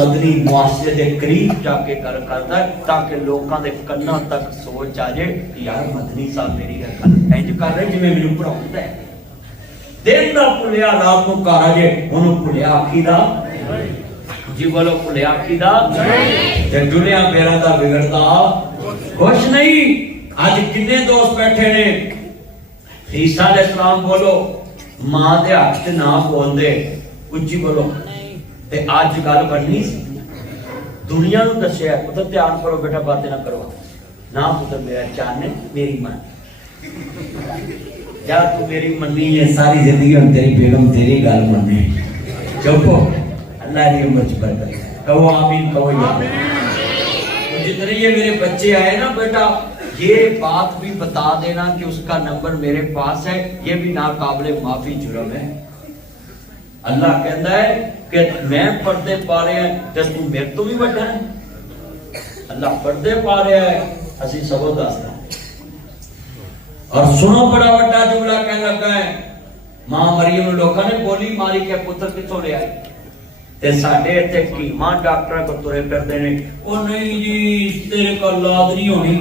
مدنی معاشرے کے قریب جا کے گل کرتا ہے تاکہ لوگوں کے کناں تک سوچ آ جائے کہ یار مدنی صاحب میری گل انج کر رہے جویں مینوں پڑھاوندا ہے دین دا بھلیا رات نوں گھر آ جائے اونوں بھلیا عقیدہ جی بولو بھلیا عقیدہ تے دنیا میرا دا بگڑدا کچھ نہیں. اج کنے دوست بیٹھے نے عیسیٰ علیہ السلام بولو ماں دے حق تے نہ بول دے اچھی بولو تے آج گل بننی سی دنیا نو دسیا پتر دھیان کرو بیٹا باتیں نہ کرو نہ پتر میرا چاہنے میری من یا تو میری مننی ہے ساری زندگی ہم تیری بیگم تیری گل مننے چپو اللہ دی عمر چ برکت کہو آمین کہو یا جتنے یہ میرے بچے آئے نا بیٹا یہ بات بھی بتا دینا کہ اس کا نمبر میرے پاس ہے یہ بھی ناقابل معافی جرم ہے. اللہ کہتا ہے کہ میں پردے پا رہے ہیں جس تو میرے تو بھی بڑھا ہے اللہ پردے پا رہا ہے اسی سبو دستا اور سنو بڑا بڑا جملہ کہنے لگا ہے ماں مریم لوگوں نے بولی ماری کے پتر کتوں لے آئے تے ساڈے تے کیماں ڈاکٹر کو ترے پھردے نے او نہیں جی تیرے کو اولاد نہیں ہونی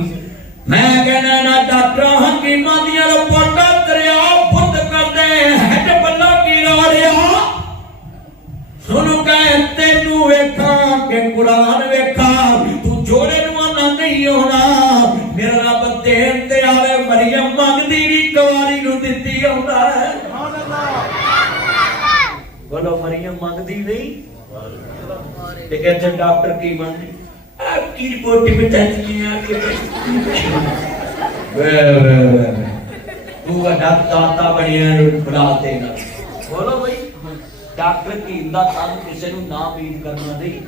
میں کہنا نا ڈاکٹر حکیماں دیاں رپورٹاں دریا بند کر دے ہٹ بلا کی را رہا سنو کہ تینوں ویکھاں کہ قرآن ویکھاں تو جوڑے نو آنا نہیں ہونا میرا رب دین تے آوے مریم مانگدی بھی کواری نو دتی ہوندا ہے بولو مریم مانگدی نہیں تے ایتھے ڈاکٹر کی مانگدی آپ کی رپورٹ بتاتی ہیں آپ کے تو بڑا داتا بڑیا بڑھاتے نا بولو بھائی ڈاکٹر کی امداد تھا کسی نو نہ امید کرنا نہیں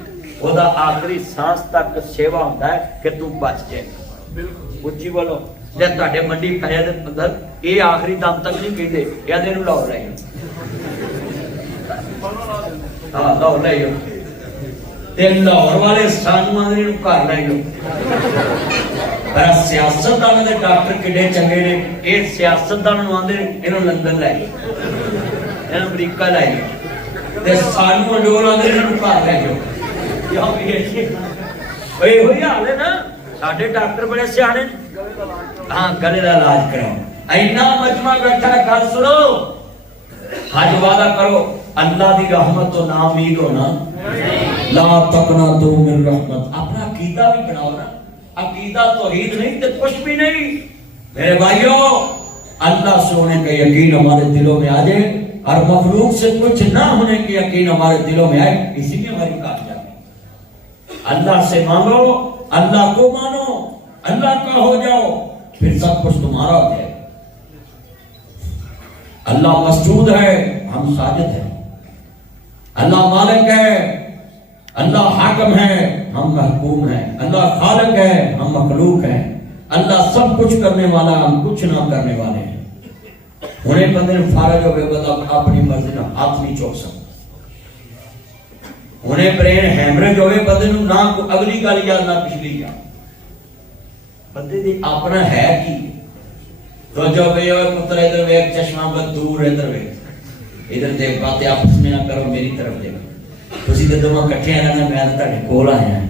وہ دا آخری سانس تک سیوا ہوتا ہے کہ تو بچ جائے اچھی بولو جب تہاڈے منڈی پھیلے دے اندر یہ آخری دم تک نہیں کہندے یا دے نو لاؤ رہے ہاں لاؤ لے تے لاہور والے سانو آندے نو گھر لے لو پر سیاست دان دے ڈاکٹر کڈے چنگے نے اے سیاست دان نو آندے انہاں لندن لے لو انہاں امریکہ لے لو تے سانو انڈور آندے انہاں نو گھر لے لو یا بھی اوئے ہوئی حال ہے نا ساڈے ڈاکٹر بڑے سیانے ہاں گلے دا علاج کراؤ اینا مجمع بیٹھا گل سنو حج وعدہ کرو اللہ دی رحمت تو نا امید ہونا لا تقنطوا من رحمت اپنا عقیدہ بھی بناؤ نا عقیدہ توحید نہیں تو کچھ بھی نہیں میرے بھائیو اللہ سے ہونے کا یقین ہمارے دلوں میں آ جائے اور مخلوق سے کچھ نہ ہونے کی یقین ہمارے دلوں میں آئے اسی میں ہماری کامیابی اللہ سے مانگو اللہ کو مانو اللہ کا ہو جاؤ پھر سب کچھ تمہارا ہو جائے اللہ مسجود ہے ہم ساجد ہیں اللہ مالک ہے اللہ حاکم ہے ہم محکوم ہیں اللہ خالق ہے ہم مخلوق ہیں اللہ سب کچھ کرنے والا ہم کچھ نہ کرنے والے ہیں انہیں بندے فارغ ہوئے بتا اپنی مرضی نہ ہاتھ نہیں چوک سکتا انہیں برین ہیمرج ہوئے بندے نہ اگلی گل یاد نہ پچھلی یاد بندے دی اپنا ہے کی تو جو بھئی ہوئے پتر ادھر ویک چشمہ بد دور ادھر ویک ادھر دیکھ باتیں آپس میں نہ کرو میری طرف دیکھ تسی تے دونوں کٹھے ہیں نا میں تہاڈے کول آیا ہاں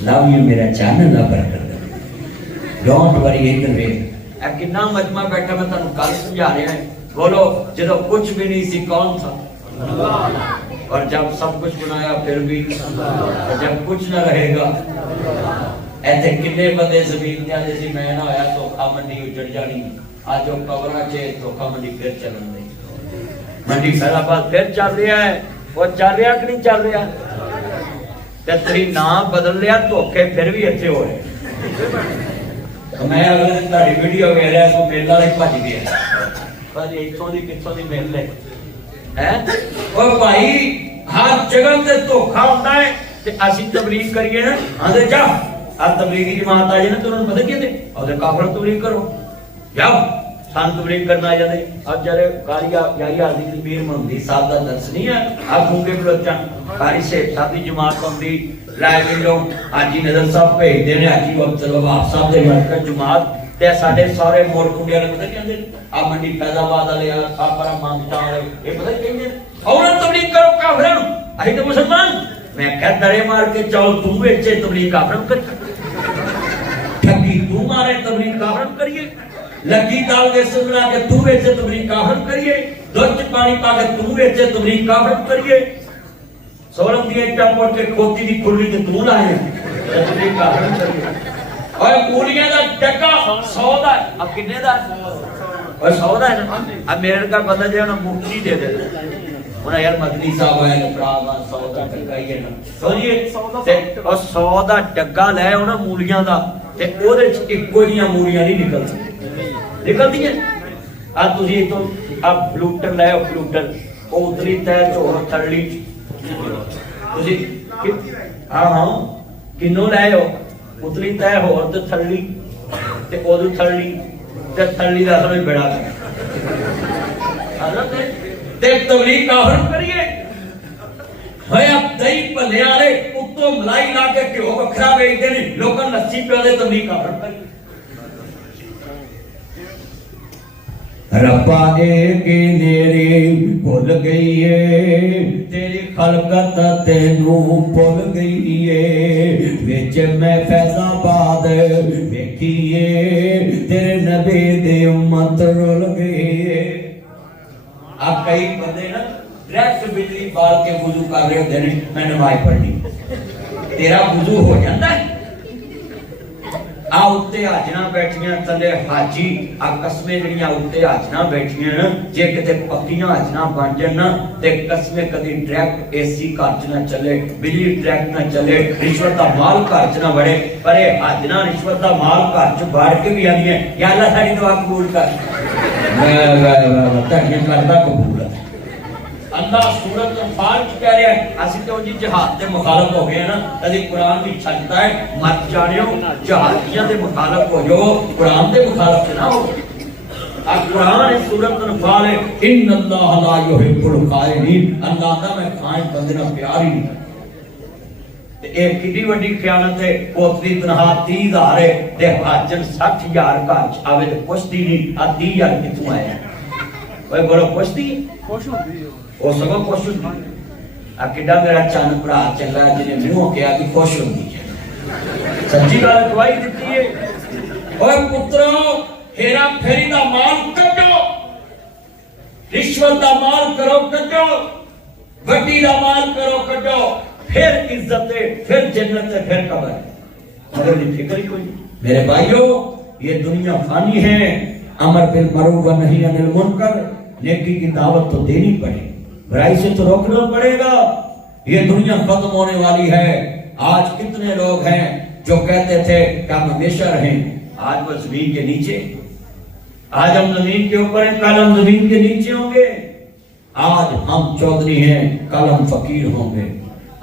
لو یو میرا چان اللہ برکت دے ڈونٹ وری ادھر ویک اے کنا مجمع بیٹھا میں تانوں گل سمجھا رہا ہے بولو جدو کچھ بھی نہیں سی کون تھا اللہ اور جب سب کچھ بنایا پھر بھی اور جب کچھ نہ رہے گا ایتھے کنے بندے زمین تے آدے سی میں نہ ہویا تو کھا منڈی اجڑ جانی آج وہ قبراں چ دھوکا منڈی پھر چلن دی منڈی فیض آباد پھر چل رہا ہے وہ چل رہا کہ نہیں چل رہا تے تری نام بدل لیا دھوکے پھر بھی ایتھے ہو رہے میں اگلے دن تہاڈی ویڈیو ویکھ رہا تو میلا لے بھج گیا پر ایتھوں دی کتھوں دی مل لے ہیں او بھائی ہر جگہ تے دھوکا ہوندا ہے تے اسی تبلیغ کریے نا آندے جا اب تبلیغی جماعت آ جائے نا تو انہوں نے پتہ کیا دے اور کافر تبلیغ کرو جاؤ سان تبلیغ کرنا آ جاتے اب جرے قاری یاہی حاضری میر محمدی صاحب کا درس نہیں ہے اب بھونگے بلوچن قاری سے ساتھی جماعت محمدی لائے ویڈیو حاجی نظر صاحب پہ دینے حاجی وقت الوہاب صاحب دے مرکز جماعت تے ساڑھے سارے موڑ کنڈیا لے پتہ کیا دے اب منڈی فیض آباد والے آپ پر مانگتا ہے یہ پتہ کیا دے اور تبلیغ کرو کافروں اہی تو مسلمان میں کہا درے مار کے چاول تم بیچے تبلیغ کافرم کریے ٹھگی تم مارے تبلیغ کافرم کریے لگی دال کے سننا کہ تم بیچے تبلیغ کافرم کریے دودھ پانی پا کے تم بیچے تبلیغ کافرم کریے سورم دی ایک ٹاپوٹ کے کھوتی دی کھلی تے تو لائے تبلیغ کافرم کریے اور مولیاں دا ڈکا 100 دا اب کنے دا اور 100 دا ہے نا اب میرے کا بندہ جو ہے نا مفتی دے دے انہیں یار مدنی صاحب آئے نا پراغا 100 دا ڈکا ہی ہے نا سوچئے اور 100 دا ڈکا لے ہونا مولیاں دا تے او دے ایک کوئی مولیاں نہیں نکل دی ہیں اب تجھے تو اب فلوٹر لے ہو فلوٹر او اتری تے چوہ تھرلی تجھے ہاں کنوں لے ہو اتری تے ہو اور تے تھرلی تے او دو تھرلی تے تھرلی دا سمجھ بیڑا حضرت تے تبلیغ کافرم کریے بھائی اب دہی پلے آ رہے اتو ملائی لا کے کیوں بکھرا بیچ دے نہیں لوگاں نسی پہ دے تبلیغ کافرم کریے ربا ایک نیری بھول گئی ہے تیری خلقت تینوں بھول گئی ہے وچ میں فیض آباد ویکھیے تیرے نبی دی امت رول گئی ہے اب کئی بندے نا ڈائریکٹ بجلی بال کے وضو کر رہے ہوتے ہیں میں نماز پڑھنی تیرا وضو ہو جاتا ہے آؤتے آجنا بیٹھیاں تلے حاجی قسمیں جڑیاں آؤتے آجنا بیٹھیاں جے کتے پکیاں آجنا بن جانا تے قسمیں کدی ڈائریکٹ اے سی کارچ نہ چلے بجلی ڈائریکٹ نہ چلے رشوت دا مال کارچ نہ بڑھے پر اے آجنا رشوت دا مال کارچ بڑھ کے بھی آنی ہے یا اللہ ساری دعا قبول کر تحریم کردہ قبول ہے اللہ سورت انفال کی کہہ رہے ہیں ایسی تو جی جہاد تے مخالف ہو گئے نا تذی قرآن بھی چھلتا ہے مت جانیو جہادیاں تے مخالف ہو جو قرآن تے مخالف سے نہ ہو اب قرآن سورت انفال ہے ان اللہ لا یحب الخائنین اللہ دا میں خائن بندے نہ پیار ہی نہیں ایک کتنی وڈی خیانت ہے پوتری تنہا 30,000 ہے تے حاجن 60,000 کا آوے تے پوچھتی نہیں 30,000 کتوں آئے ہیں وہ بولو پوچھتی وہ سب خوش ہوتی ہے کڈا میرا چند پڑا چل رہا ہے جنہیں منہ کیا کہ خوش ہوتی ہے سچی گل دعائی دیتی ہے اوے پترو ہیرا پھیری دا مال کٹو رشوت دا مال کرو کٹو وڈی دا مال کرو کٹو پھر عزت ہے پھر جنت ہے پھر قبر ہے مگر یہ فکر ہی کوئی میرے بھائیو یہ دنیا فانی ہے امر بالمعروف و نہی عن المنکر نیکی کی دعوت تو دینی پڑے برائی سے تو روکنا پڑے گا یہ دنیا ختم ہونے والی ہے آج کتنے لوگ ہیں جو کہتے تھے کہ ہم ہمیشہ رہیں آج وہ زمین کے نیچے آج ہم زمین کے اوپر ہیں کل ہم زمین کے نیچے ہوں گے آج ہم چودھری ہیں کل ہم فقیر ہوں گے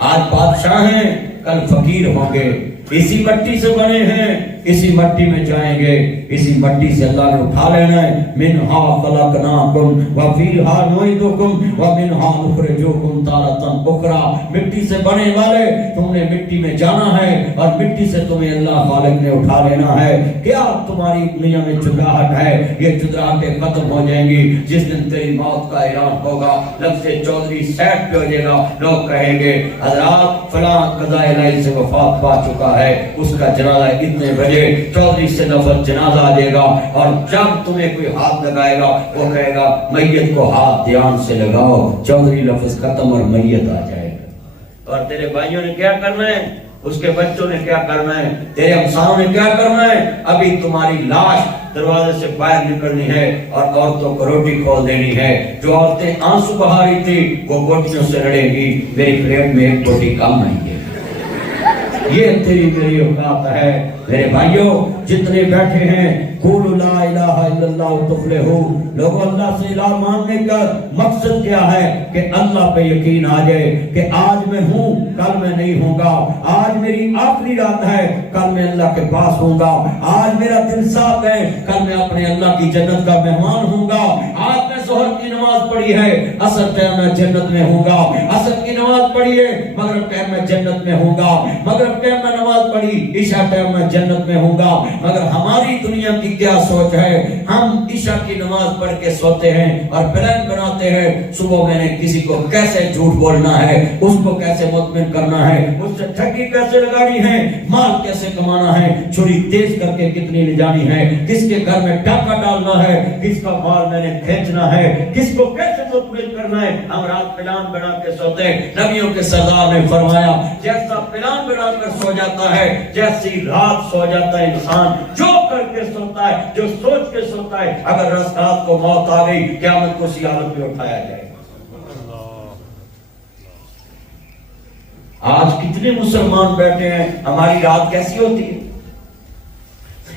آج بادشاہ ہیں کل فقیر ہوں گے اسی مٹی سے بنے ہیں اسی مٹی میں جائیں گے اسی مٹی سے اللہ نے اٹھا لینا ہے منہا خلقناکم وفیہا نعیدکم ومنہا نخرجکم تارۃ اخری مٹی سے بنے والے تم نے مٹی میں جانا ہے اور مٹی سے تمہیں اللہ خالق نے اٹھا لینا ہے کیا تمہاری دنیا میں جھگڑاہٹ ہے یہ جھگڑاہٹیں ختم ہو جائیں گی جس دن تیری موت کا اعلان ہوگا لفظ چودھری سیٹ پہ ہو جائے گا لوگ کہیں گے حضرات فلاں قضاء الہی سے وفات پا چکا ہے اس کا جنازہ اتنے بجے چودھری سے لفظ جنازہ آ جائے گا اور جب تمہیں کوئی ہاتھ لگائے گا وہ کہے گا میت کو ہاتھ دھیان سے لگاؤ چودھری لفظ ختم اور میت آ جائے گا اور تیرے بھائیوں نے کیا کرنا ہے اس کے بچوں نے کیا کرنا ہے تیرے ہمسایوں نے کیا کرنا ہے ابھی تمہاری لاش دروازے سے باہر نکلنی ہے اور عورتوں کو روٹی کھول دینی ہے جو عورتیں آنسو بہا رہی تھی وہ گوٹیوں سے لڑیں گی میری پلیٹ میں ایک روٹی کم نہیں ہے یہ تیری میری اوقات ہے میرے بھائیوں جتنے بیٹھے ہیں قولوا لا الہ الا اللہ تفلحوا لوگوں اللہ سے الہ ماننے کا مقصد کیا ہے کہ اللہ پہ یقین آ جائے کہ آج میں ہوں کل میں نہیں ہوں گا آج میری آخری رات ہے کل میں اللہ کے پاس ہوں گا آج میرا دل صاف ہے کل میں اپنے اللہ کی جنت کا مہمان ہوں گا آج میں ظہر کی نماز پڑھی ہے عصر ٹائم میں جنت میں ہوں گا، عصر کی نماز پڑھی ہے مغرب ٹائم میں جنت میں ہوں گا، مغرب ٹائم میں نماز پڑھی عشاء ٹائم میں جنت میں ہوں گا۔ مگر ہماری دنیا کی کیا سوچ ہے، ہم عشاء کی نماز پڑھ کے سوتے ہیں اور پلان بناتے ہیں صبح میں نے کسی کو کیسے جھوٹ بولنا ہے، اس کو کیسے مطمئن کرنا ہے، اس سے ٹھگی کیسے لگانی ہے، مال کیسے کمانا ہے، چھری تیز کر کے کتنی لے جانی ہے، کس کے گھر میں ڈاکہ ڈالنا ہے، کس کا مال میں نے کھینچنا ہے، کس کو کیسے مطمئن کرنا ہے۔ ہم رات پلان بنا کے سوتے ہیں۔ نبیوں کے سردار نے فرمایا جیسا پلان بنا کر سو جاتا ہے جیسی رات سو جاتا ہے انسان، جو کر کے سوتا ہے، جو سوچ کے سوتا ہے، اگر رات کو موت آ گئی قیامت کو اسی حالت میں اٹھایا جائے۔ آج کتنے مسلمان بیٹھے ہیں، ہماری رات کیسی ہوتی ہے،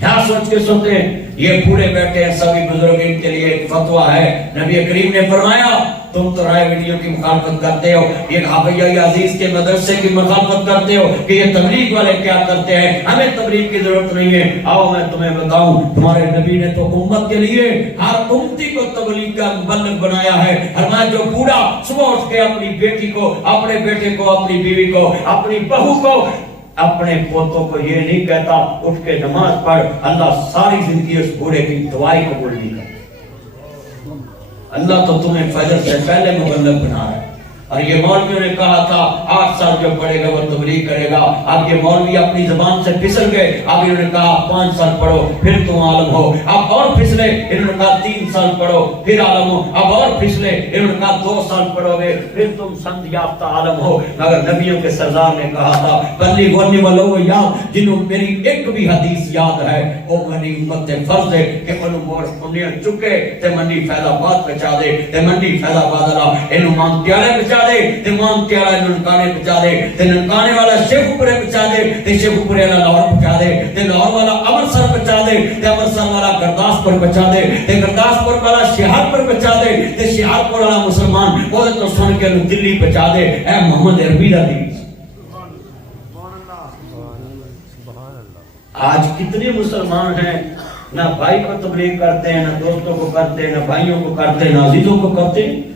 کیا سوچ کے سوتے ہیں۔ یہ بوڑھے بیٹھے ہیں، سبھی بزرگوں کے لیے ایک فتویٰ ہے، نبی کریم نے فرمایا تم تو رائے ویڈیو کی مخالفت کرتے ہو، یہ حافظ عزیز کے مدرسے کی مخالفت کرتے ہو کہ یہ تبلیغ والے کیا کرتے ہیں، ہمیں تبلیغ کی ضرورت نہیں ہے۔ آؤ میں تمہیں بتاؤں، تمہارے نبی نے تو امت کے لیے ہر امتی کو تبلیغ کا مبلغ بنایا ہے۔ فرمایا جو بوڑھا صبح اٹھ کے اپنی بیٹی کو، اپنے بیٹے کو، اپنی بیوی کو، اپنی بہو کو، اپنے پوتوں کو یہ نہیں کہتا اٹھ کے نماز پڑھ، اللہ ساری زندگی اس بوڑھے کی دعائیں قبول نہیں کرتا۔ اللہ تو تمہیں فجر سے پہلے مبلغ بنا رہا ہے۔ اور یہ مولویوں نے کہا تھا 8 سال جو پڑھے گا وہ تبلیغ کرے گا، اب یہ مولوی اپنی زبان سے پھسل گئے، اب انہوں نے کہا 5 سال پڑھو پھر تم عالم ہو، اب اور پھسلے، انہوں نے کہا 3 سال پڑھو پھر عالم ہو، اب اور پھسلے، انہوں نے کہا 2 سال پڑھو گے پھر تم سمجھ یافتہ عالم ہو۔ مگر نبیوں کے سردار نے کہا تھا بلی غنی ولو یاد، جنہوں میری ایک بھی حدیث یاد ہے وہ میری امت فرض ہے کہ انہوں مور انہیں چکے تے منڈی فیض آباد بچا دے، تے منڈی فیض آباد اللہ انہوں مان پیارے بچا دے، تے مان پیارا ننکانے بچا دے، تے ننکانے والا شیخ پورے بچا دے، تے شیخ پورے والا لاہور بچا دے، تے لاہور والا امرسر بچا دے، تے امرسر والا گرداس پر بچا دے، تے گرداس پر والا شہاد پر بچا دے، تے شہاد پر والا مسلمان وہ تو سن کے دلی بچا دے۔ اے محمد عربی دا دین، آج کتنے مسلمان ہیں نہ بھائی کو تبلیغ کرتے ہیں، نہ دوستوں کو کرتے ہیں، نہ بھائیوں کو کرتے ہیں، نہ عزیزوں کو کرتے ہیں۔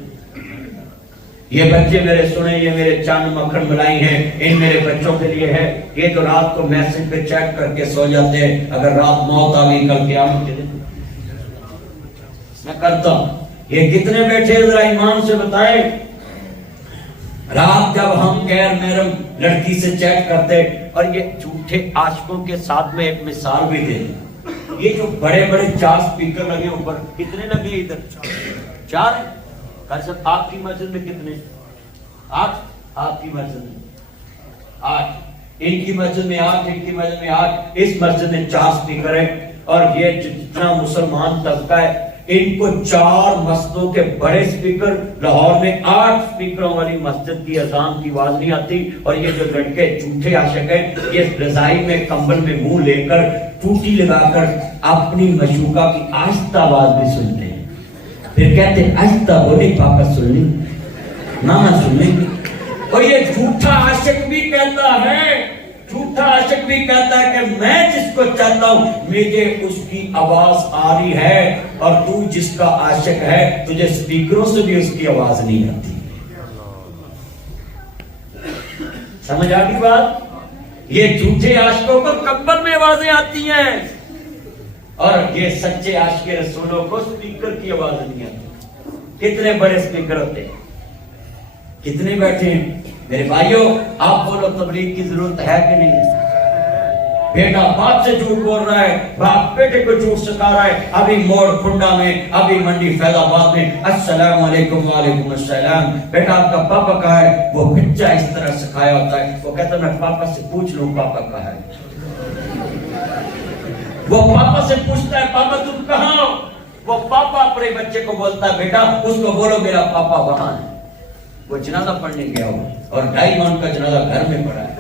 یہ بچے میرے سنے، یہ میرے چاند مکھن ملائی ہیں، ان میرے بچوں کے لیے ہے۔ یہ تو رات کو میسج پہ چیٹ کر کے سو جاتے ہیں، اگر رات موت آ گئی کل قیامت کے دن میں کرتا ہوں۔ یہ کتنے بیٹھے ذرا ایمان سے بتائیں، رات جب ہم غیر محرم لڑکی سے چیٹ کرتے، اور یہ جھوٹے عاشقوں کے ساتھ میں ایک مثال بھی دے، یہ جو بڑے بڑے 4 سپیکر لگے اوپر، کتنے لگے ادھر؟ 4 ہیں۔ سب آپ کی مسجد میں کتنے؟ 8۔ آپ کی مسجد میں 8، ان کی مسجد میں 8، ان کی مسجد میں 8، اس مسجد میں 4 سپیکر ہیں۔ اور یہ جتنا مسلمان طبقہ ہے ان کو 4 مسجدوں کے بڑے سپیکر، لاہور میں 8 سپیکروں والی مسجد کی اذان کی آواز نہیں آتی۔ اور یہ جو لڑکے جھوٹے عاشق ہیں یہ رضائی میں کمبل میں منہ لے کر ٹوٹی لگا کر اپنی مشوقہ کی آہستہ آواز بھی سنتے ہیں، پھر کہتے ہیں آہستہ بولی پاپا سن لی ماما سن لیں گی۔ اور یہ جھوٹا عاشق بھی کہتا ہے، جھوٹا عاشق بھی کہتا ہے کہ میں جس کو چاہتا ہوں مجھے اس کی آواز آ رہی ہے، اور تو جس کا عاشق ہے تجھے سپیکروں سے بھی اس کی آواز نہیں آتی۔ سمجھ آ گئی بات؟ یہ جھوٹے عاشقوں کو کمبل میں آوازیں آتی ہیں، اور یہ سچے عاشق رسولوں کو سپیکر کی آواز نہیں آتی۔ کتنے بڑے سپیکر ہوتے ہیں، کتنے بیٹھے ہیں۔ میرے بھائیوں آپ بولو تبلیغ کی ضرورت ہے کہ نہیں؟ بیٹا باپ سے جھوٹ بول رہا ہے، باپ بیٹے کو جھوٹ سکھا رہا ہے۔ ابھی موڑ کھنڈا میں، ابھی منڈی فیض آباد میں السلام علیکم وعلیکم السلام، بیٹا آپ کا پاپا کہاں ہے؟ وہ بچہ اس طرح سکھایا ہوتا ہے، وہ کہتا ہے میں پاپا سے پوچھ لوں پاپا کہاں ہے۔ وہ پاپا سے پوچھتا ہے پاپا تم کہاں ہو؟ وہ پاپا اپنے بچے کو بولتا ہے بیٹا اس کو بولو میرا پاپا وہاں ہے۔ وہ جنازہ پڑھنے گیا ہو اور 2.5 ماہ کا جنازہ گھر میں پڑا ہے،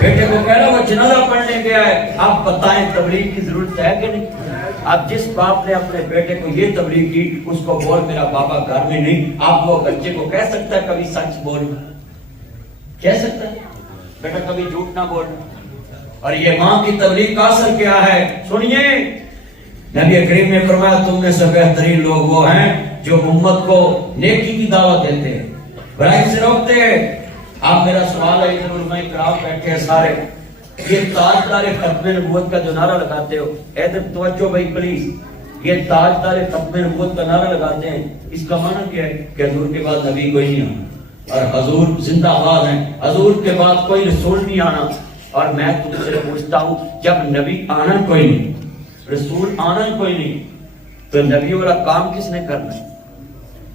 بیٹے کو کہہ رہا وہ جنازہ پڑھنے گیا ہے۔ آپ بتائیں تبلیغ کی ضرورت ہے کہ نہیں؟ اب جس باپ نے اپنے بیٹے کو یہ تبلیغ کی اس کو بول میرا پاپا گھر میں نہیں، آپ وہ بچے کو کہہ سکتا ہے کبھی سچ بول، کہہ سکتا ہے بیٹا کبھی جھوٹ نہ بول۔ اور یہ ماں کی تبلیغ کا اثر کیا ہے سنیے، نبی کریم نے فرمایا تم میں سے بہترین لوگ وہ ہیں جو امت کو نیکی کی دعوت دیتے ہیں، برائی سے روکتے ہیں۔ آپ میرا سوال ہے، ادھر علماء کرام بیٹھے ہیں سارے، یہ تاجدار ختم نبوت کا جو نعرہ لگاتے ہو، ادھر توجہ بھائی پلیز، یہ تاجدار ختم نبوت کا نعرہ لگاتے ہیں، اس کا معنی کیا ہے کہ حضور کے بعد نبی کوئی نہیں آنا، اور حضور زندہ باد ہیں، حضور کے بعد کوئی رسول نہیں آنا۔ اور میں تم سے پوچھتا ہوں، جب نبی آنا کوئی نہیں، رسول آنا کوئی نہیں، تو نبی والا کام کس نے کرنا ہے؟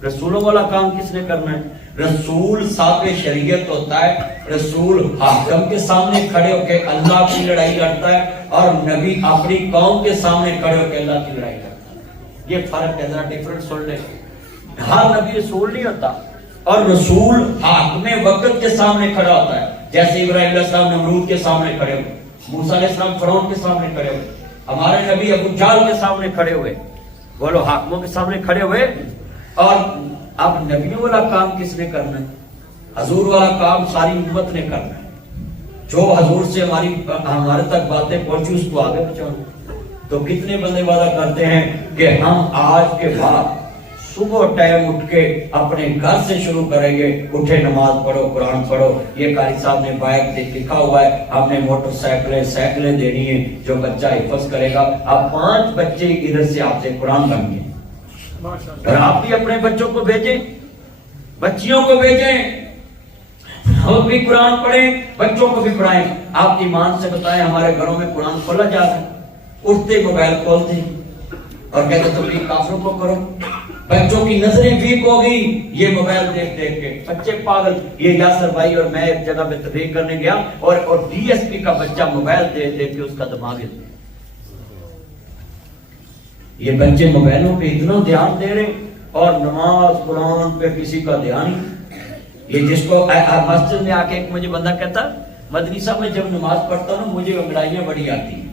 رسولوں والا کام کس نے کرنا ہے؟ رسول صاحب شریعت ہوتا ہے، رسول حاکم کے سامنے کھڑے ہو کے اللہ کی لڑائی لڑتا ہے، اور نبی اپنی قوم کے سامنے کھڑے ہو کے اللہ کی لڑائی لڑتا ہے۔ یہ فرق ہے، ذرا ڈیفرنٹ سن لیں۔ ہر نبی رسول نہیں ہوتا، اور رسول حاکم وقت کے سامنے کھڑا ہوتا ہے، جیسے ابراہیم علیہ السلام نمرود کے سامنے کھڑے ہوئے، موسیٰ علیہ السلام فرعون کے سامنے کھڑے ہوئے، ہمارے نبی ابو جہل کے سامنے کھڑے ہوئے، بولو حاکموں کے سامنے کھڑے ہوئے۔ اور اب نبیوں والا کام کس نے کرنا ہے؟ حضور والا کام ساری امت نے کرنا ہے۔ جو حضور سے ہمارے تک باتیں پہنچی اس کو آگے پہنچانا۔ تو کتنے بندے وعدہ کرتے ہیں کہ ہم آج کے بعد صبح ٹائم اٹھ کے اپنے گھر سے شروع کریں گے، اٹھے نماز پڑھو، قرآن پڑھو۔ یہ قاری صاحب نے بائک لکھا ہوا ہے، ہم نے موٹر سائیکلیں دینی ہیں، جو بچہ حفظ کرے گا۔ اب 5 بچے ادھر سے آپ سے قرآن بن گئے، اور آپ بھی اپنے بچوں کو بھیجیں، بچیوں کو بھیجیں، ہم بھی قرآن پڑھیں، بچوں کو بھی پڑھائیں۔ آپ ایمان سے بتائیں، ہمارے گھروں میں قرآن کھولا جاتا ہے، اٹھتے موبائل کھولتے اور کہتے تبلیغ کافروں کو کرو۔ بچوں کی نظریں ویک ہو گئی یہ موبائل دیکھ دیکھ کے، بچے پاگل۔ یہ یاسر بھائی اور میں ایک جگہ پہ تبلیغ کرنے گیا، اور ڈی ایس پی کا بچہ موبائل دیکھ دیکھ کے اس کا دماغ ہے۔ یہ بچے موبائلوں پہ اتنا دھیان دے رہے، اور نماز قرآن پہ کسی کا دھیان نہیں۔ یہ جس کو مسجد میں آ کے ایک مجھے بندہ کہتا، مدنی صاحب میں جب نماز پڑھتا ہوں مجھے انگڑائیاں بڑی آتی ہیں۔